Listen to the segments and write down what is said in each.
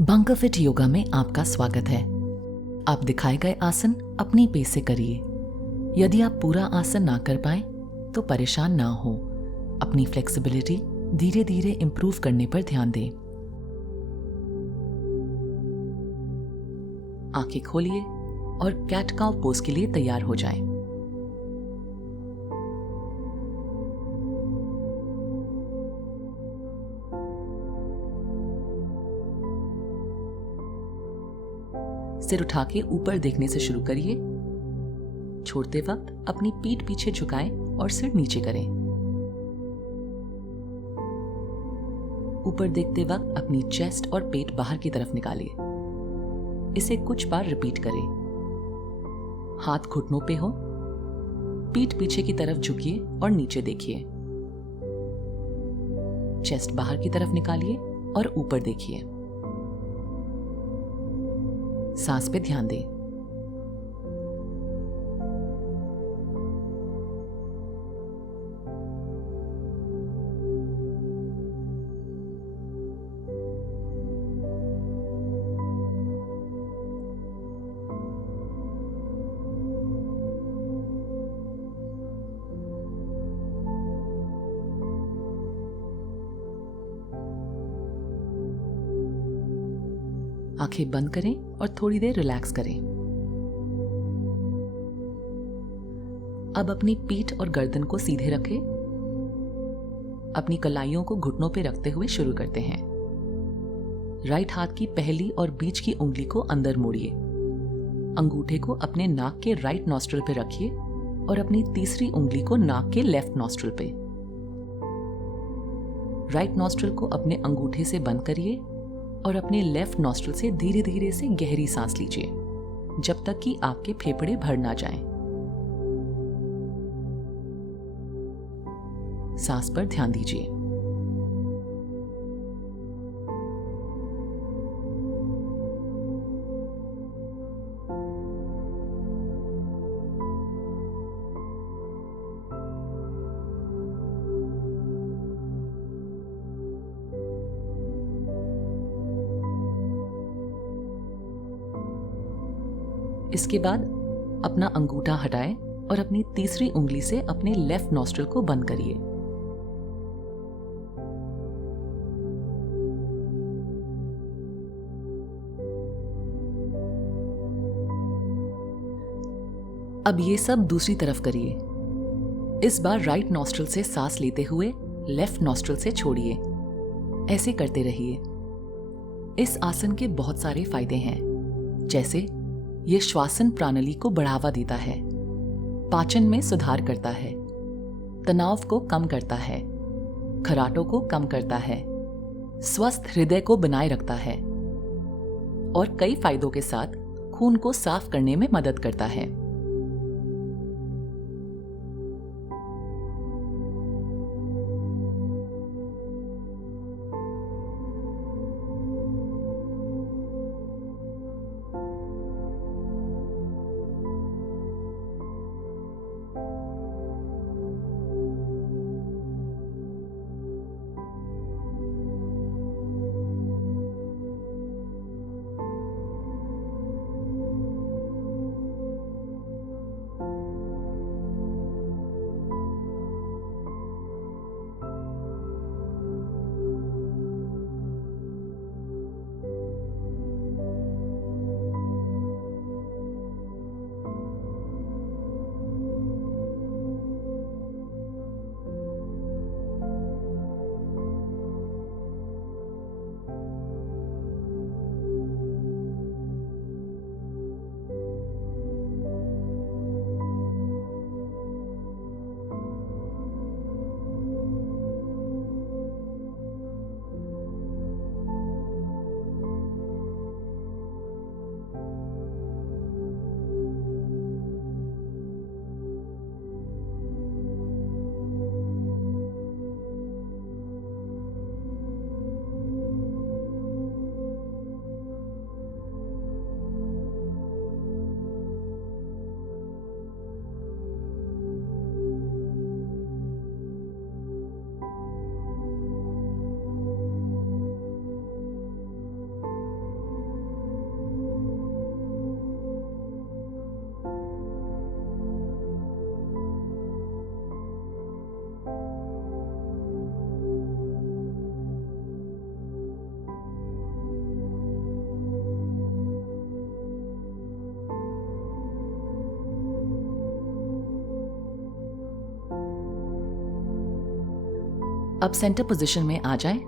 बंकफिट योगा में आपका स्वागत है। आप दिखाए गए आसन अपनी पेस से करिए। यदि आप पूरा आसन ना कर पाए तो परेशान ना हो। अपनी फ्लेक्सिबिलिटी धीरे धीरे इंप्रूव करने पर ध्यान दें। आंखें खोलिए और कैट काउ पोज के लिए तैयार हो जाएं। सिर उठा के ऊपर देखने से शुरू करिए। छोड़ते वक्त अपनी पीठ पीछे झुकाएं और सिर नीचे करें। ऊपर देखते वक्त अपनी चेस्ट और पेट बाहर की तरफ निकालिए। इसे कुछ बार रिपीट करें। हाथ घुटनों पे हो, पीठ पीछे की तरफ झुकिए और नीचे देखिए। चेस्ट बाहर की तरफ निकालिए और ऊपर देखिए। सांस पे ध्यान दें। आंखें बंद करें और थोड़ी देर रिलैक्स करें। अब अपनी पीठ और गर्दन को सीधे रखें। अपनी कलाइयों को घुटनों पे रखते हुए शुरू करते हैं। राइट हाथ की पहली और बीच की उंगली को अंदर मोड़िए। अंगूठे को अपने नाक के राइट नॉस्ट्रिल पे रखिए और अपनी तीसरी उंगली को नाक के लेफ्ट नॉस्ट्रिल पे। राइट नॉस्ट्रिल को अपने अंगूठे से बंद करिए और अपने लेफ्ट नॉस्ट्रिल से धीरे धीरे से गहरी सांस लीजिए जब तक कि आपके फेफड़े भर ना जाएं। सांस पर ध्यान दीजिए। इसके बाद अपना अंगूठा हटाएं और अपनी तीसरी उंगली से अपने लेफ्ट नॉस्ट्रिल को बंद करिए। अब ये सब दूसरी तरफ करिए। इस बार राइट नॉस्ट्रिल से सांस लेते हुए लेफ्ट नॉस्ट्रिल से छोड़िए। ऐसे करते रहिए। इस आसन के बहुत सारे फायदे हैं, जैसे ये श्वासन प्रणाली को बढ़ावा देता है, पाचन में सुधार करता है, तनाव को कम करता है, खर्राटों को कम करता है, स्वस्थ हृदय को बनाए रखता है और कई फायदों के साथ खून को साफ करने में मदद करता है। अब सेंटर पोजीशन में आ जाएं।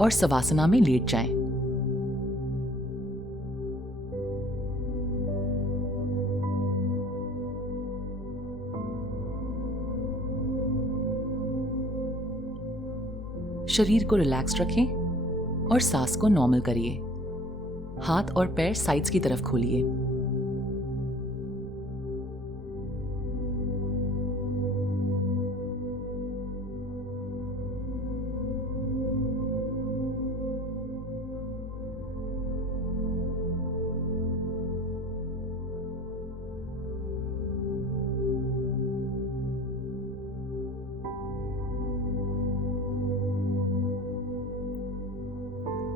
और सवासना में लेट जाएं। शरीर को रिलैक्स रखें और सांस को नॉर्मल करिए। हाथ और पैर साइड्स की तरफ खोलिए।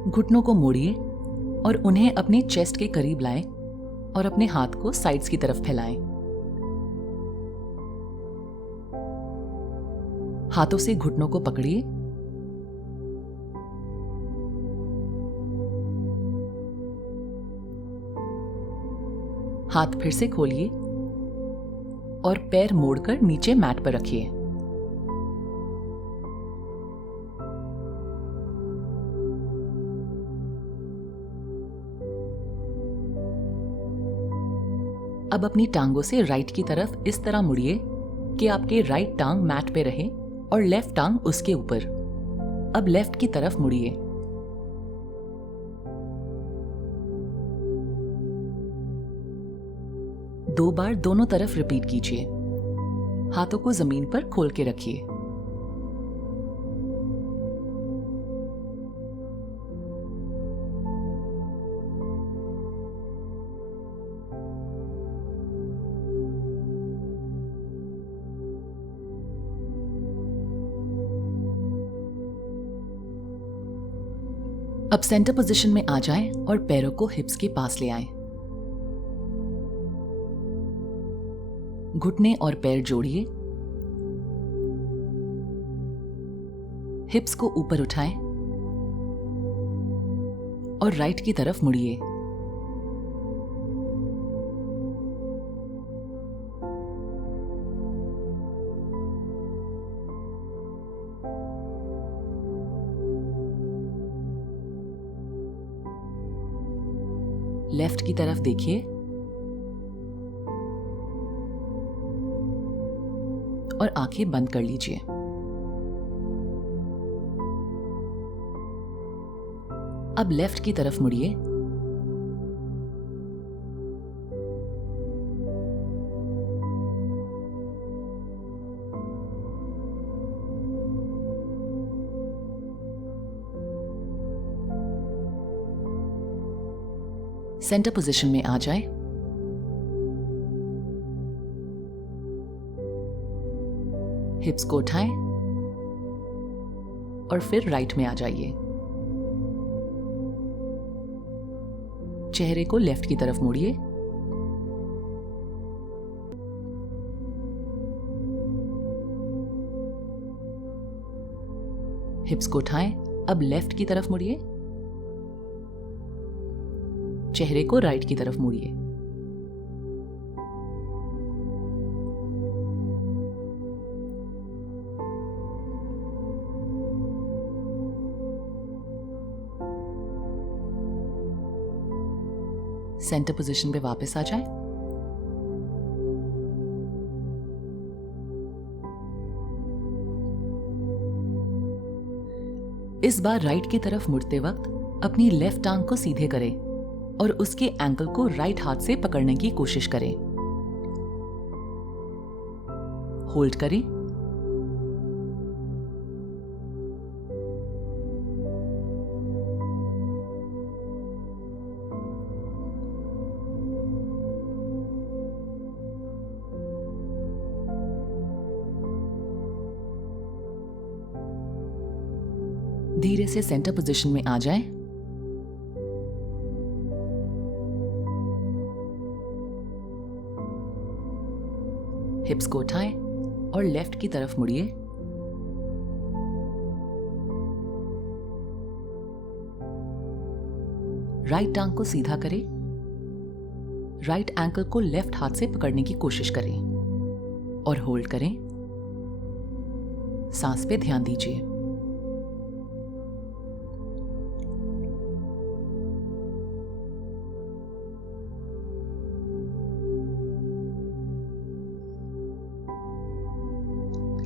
घुटनों को मोड़िए और उन्हें अपने चेस्ट के करीब लाएं और अपने हाथ को साइड्स की तरफ फैलाएं। हाथों से घुटनों को पकड़िए। हाथ फिर से खोलिए और पैर मोड़कर नीचे मैट पर रखिए। अब अपनी टांगों से राइट की तरफ इस तरह मुड़िए कि आपके राइट टांग मैट पे रहे और लेफ्ट टांग उसके ऊपर। अब लेफ्ट की तरफ मुड़िए। दो बार दोनों तरफ रिपीट कीजिए। हाथों को जमीन पर खोल के रखिए। अब सेंटर पोजीशन में आ जाएं और पैरों को हिप्स के पास ले आएं। घुटने और पैर जोड़िए। हिप्स को ऊपर उठाएं और राइट की तरफ मुड़िए। लेफ्ट की तरफ देखिए और आंखें बंद कर लीजिए। अब लेफ्ट की तरफ मुड़िए। सेंटर पोजीशन में आ जाए। हिप्स को उठाएं और फिर राइट में आ जाइए। चेहरे को लेफ्ट की तरफ मोड़िए। हिप्स को उठाएं, अब लेफ्ट की तरफ मुड़िए। चेहरे को राइट की तरफ मोड़िए। सेंटर पोजीशन पे वापस आ जाएं। इस बार राइट की तरफ मुड़ते वक्त अपनी लेफ्ट टांग को सीधे करें और उसके एंकल को राइट हाथ से पकड़ने की कोशिश करें। होल्ड करें। धीरे से सेंटर पोजीशन में आ जाएं। हिप्स को उठाएं और लेफ्ट की तरफ मुड़िए। राइट टांग को सीधा करें। राइट एंकल को लेफ्ट हाथ से पकड़ने की कोशिश करें और होल्ड करें। सांस पे ध्यान दीजिए।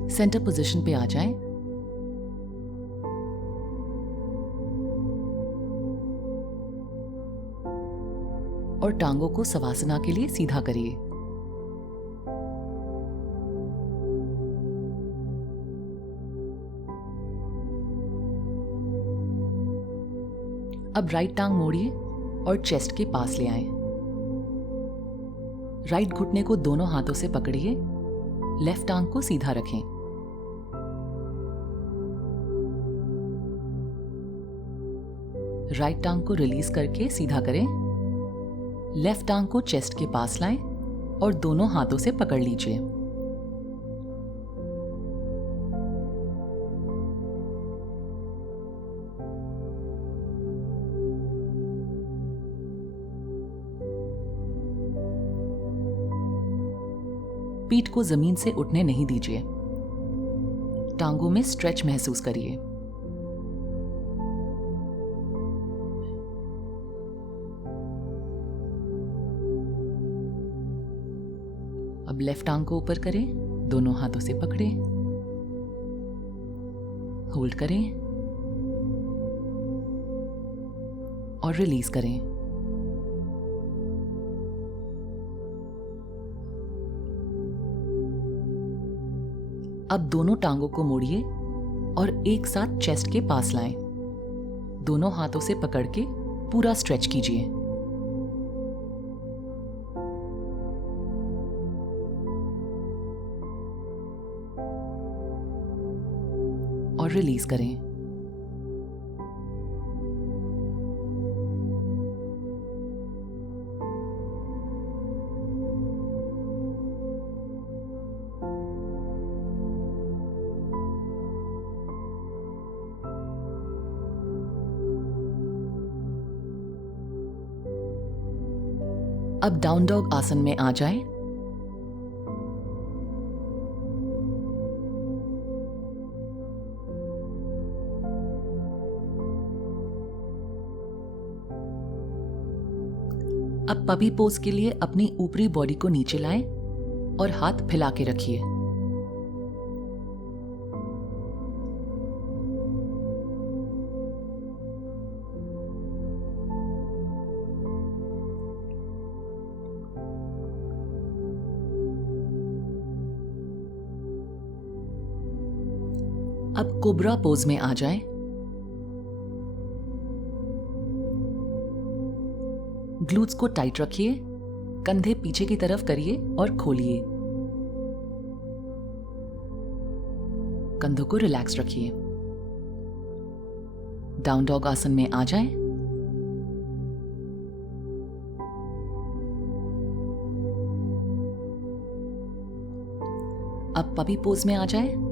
सेंटर पोजीशन पे आ जाएं। और टांगों को सवासना के लिए सीधा करिए। अब राइट टांग मोड़िए और चेस्ट के पास ले आएं। राइट घुटने को दोनों हाथों से पकड़िए। लेफ्ट टांग को सीधा रखें। राइट टांग को रिलीज करके सीधा करें। लेफ्ट टांग को चेस्ट के पास लाएं और दोनों हाथों से पकड़ लीजिए। पीठ को जमीन से उठने नहीं दीजिए। टांगों में स्ट्रेच महसूस करिए। अब लेफ्ट टांग को ऊपर करें, दोनों हाथों से पकड़ें, होल्ड करें और रिलीज करें। अब दोनों टांगों को मोड़िए और एक साथ चेस्ट के पास लाएं। दोनों हाथों से पकड़ के पूरा स्ट्रेच कीजिए। और रिलीज करें। अब डाउन डॉग आसन में आ जाएं। अब पपी पोज के लिए अपनी ऊपरी बॉडी को नीचे लाएं और हाथ फैला के रखिए। अब कोबरा पोज में आ जाएं। ग्लूट्स को टाइट रखिए, कंधे पीछे की तरफ करिए और खोलिए। कंधों को रिलैक्स रखिए। डाउन डॉग आसन में आ जाएं। अब पपी पोज में आ जाएं।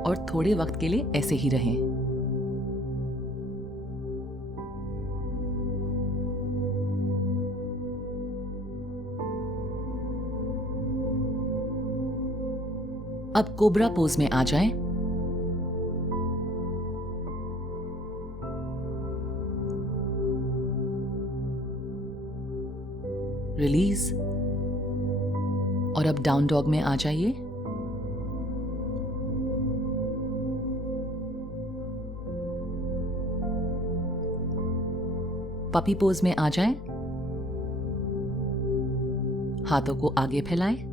और थोड़े वक्त के लिए ऐसे ही रहें। अब कोबरा पोज में आ जाएं। रिलीज। और अब डाउन डॉग में आ जाइए। पपी पोज में आ जाएं। हाथों को आगे फैलाएं।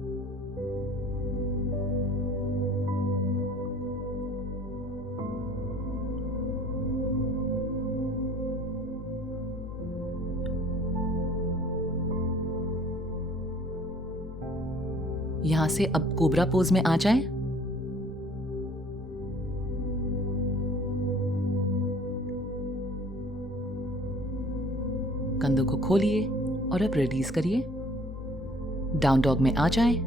यहां से अब कोबरा पोज में आ जाएं। कंधों को खोलिए और अब रिलीज करिए। डाउन डॉग में आ जाएं।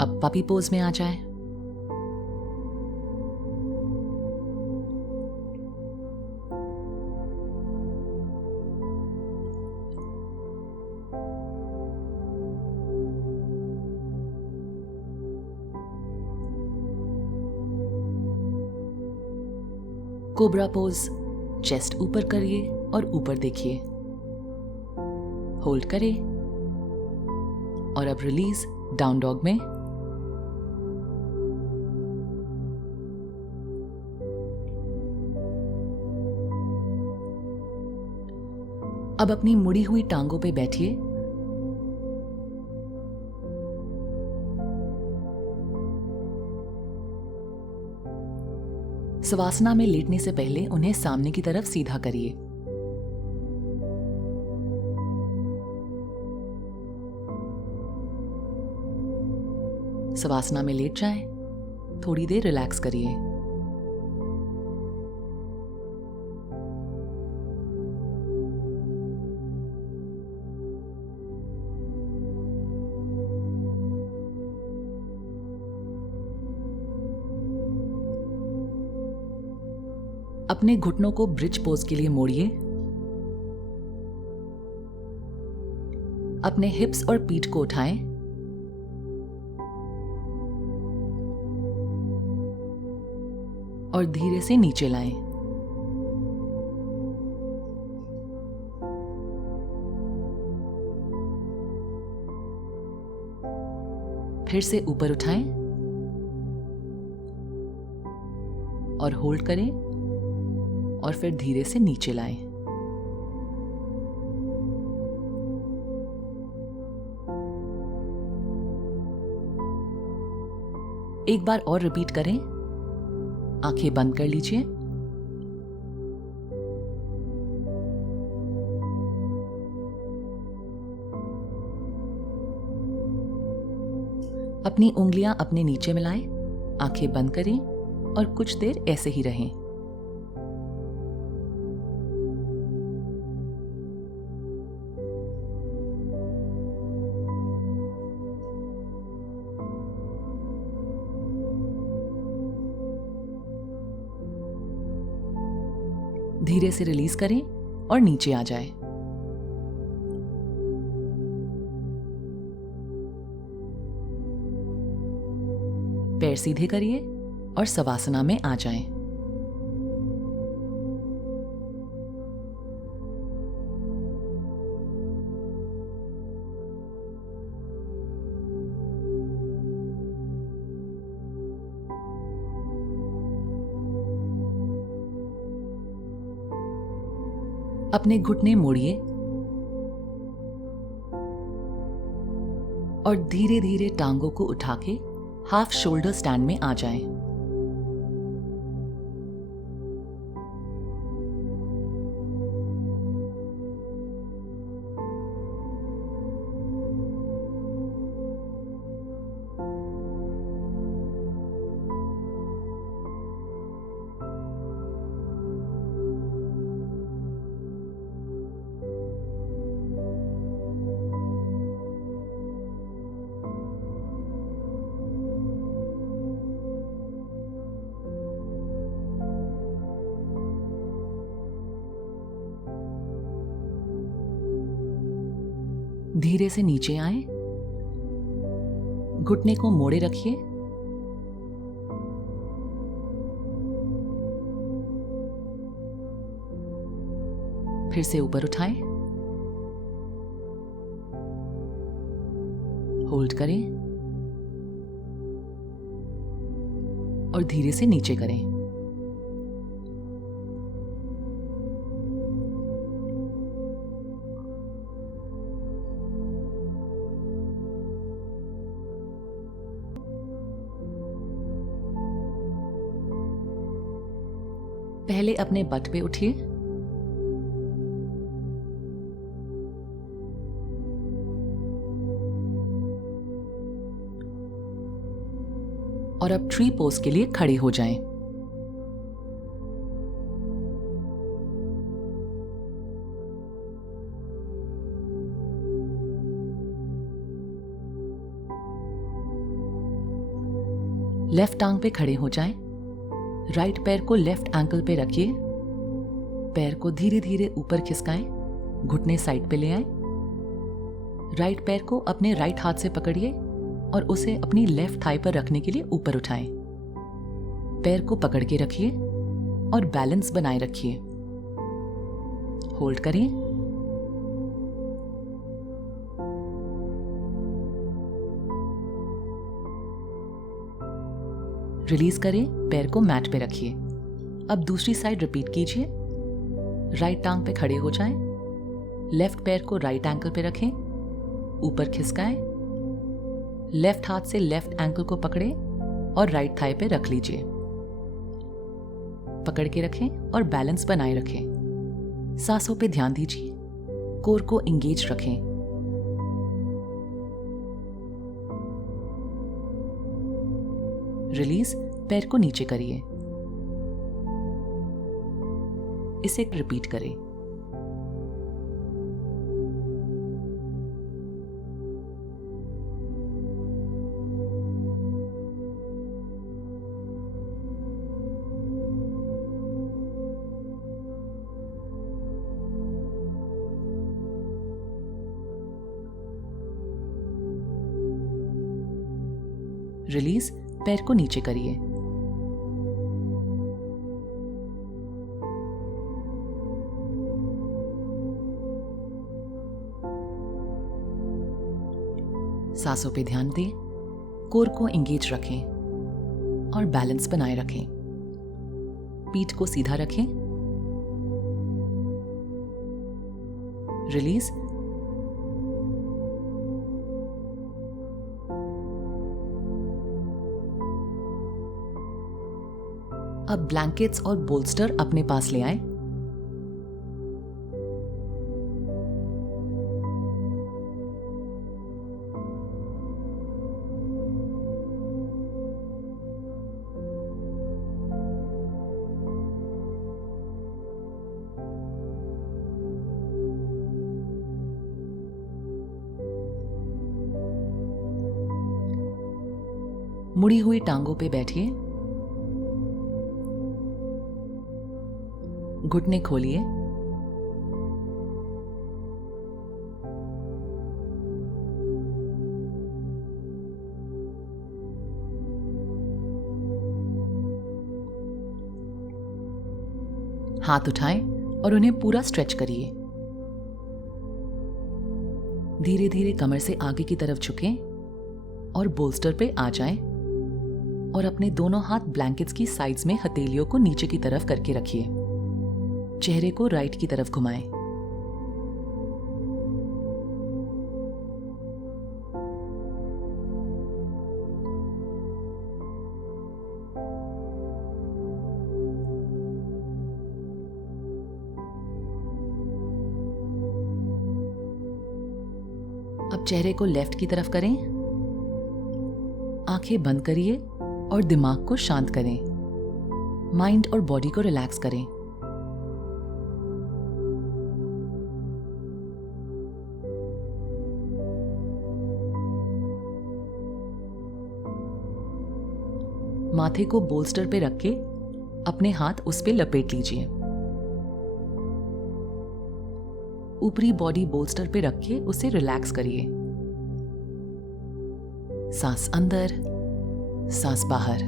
अब पपी पोज में आ जाएं। कोबरा पोज, चेस्ट ऊपर करिए और ऊपर देखिए। होल्ड करें और अब रिलीज डाउन डॉग में। अब अपनी मुड़ी हुई टांगों पे बैठिए। सवासना में लेटने से पहले उन्हें सामने की तरफ सीधा करिए। सवासना में लेट जाएं। थोड़ी देर रिलैक्स करिए। अपने घुटनों को ब्रिज पोज के लिए मोड़िए। अपने हिप्स और पीठ को उठाएं। और धीरे से नीचे लाएं। फिर से ऊपर उठाएं और होल्ड करें और फिर धीरे से नीचे लाएं। एक बार और रिपीट करें। आंखें बंद कर लीजिए। अपनी उंगलियां अपने नीचे मिलाएं, आंखें बंद करें और कुछ देर ऐसे ही रहें। धीरे से रिलीज करें और नीचे आ जाएं। पैर सीधे करिए और सवासना में आ जाएं। अपने घुटने मोड़िए और धीरे धीरे टांगों को उठा के हाफ शोल्डर स्टैंड में आ जाएं। धीरे से नीचे आएं। घुटने को मोड़े रखिए। फिर से ऊपर उठाएं। होल्ड करें और धीरे से नीचे करें। पहले अपने बट पे उठिए। और अब ट्री पोज के लिए खड़े हो जाएं। लेफ्ट टांग पे खड़े हो जाएं। राइट पैर को लेफ्ट एंकल पे रखिए। पैर को धीरे धीरे ऊपर खिसकाएं, घुटने साइड पे ले आएं। राइट पैर को अपने राइट हाथ से पकड़िए और उसे अपनी लेफ्ट थाई पर रखने के लिए ऊपर उठाएं। पैर को पकड़ के रखिए और बैलेंस बनाए रखिए। होल्ड करें। रिलीज करें, पैर को मैट पे रखिए। अब दूसरी साइड रिपीट कीजिए। राइट टांग पे खड़े हो जाएं। लेफ्ट पैर को राइट एंकल पे रखें, ऊपर खिसकाएं। लेफ्ट हाथ से लेफ्ट एंकल को पकड़ें और राइट थाई पे रख लीजिए। पकड़ के रखें और बैलेंस बनाए रखें। सांसों पे ध्यान दीजिए, कोर को एंगेज रखें। रिलीज, पैर को नीचे करिए। इसे रिपीट करें। रिलीज, पैर को नीचे करिए। सांसों पे ध्यान दें, कोर को एंगेज रखें और बैलेंस बनाए रखें। पीठ को सीधा रखें। रिलीज, अब ब्लैंकेट्स और बोल्स्टर अपने पास ले आएं। मुड़ी हुई टांगों पे बैठिए। घुटने खोलिए। हाथ उठाएं और उन्हें पूरा स्ट्रेच करिए। धीरे धीरे कमर से आगे की तरफ झुकें और बोल्स्टर पे आ जाएं और अपने दोनों हाथ ब्लैंकेट्स की साइड्स में हथेलियों को नीचे की तरफ करके रखिए। चेहरे को राइट की तरफ घुमाएं। अब चेहरे को लेफ्ट की तरफ करें। आंखें बंद करिए और दिमाग को शांत करें। माइंड और बॉडी को रिलैक्स करें। माथे को बोल्स्टर पे रख के अपने हाथ उस पे लपेट लीजिए। ऊपरी बॉडी बोल्स्टर पे रख के उसे रिलैक्स करिए। सांस अंदर, सांस बाहर।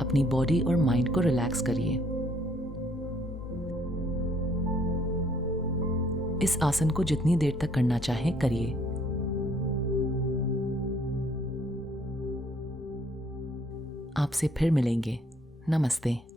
अपनी बॉडी और माइंड को रिलैक्स करिए। इस आसन को जितनी देर तक करना चाहें करिए। आपसे फिर मिलेंगे। नमस्ते।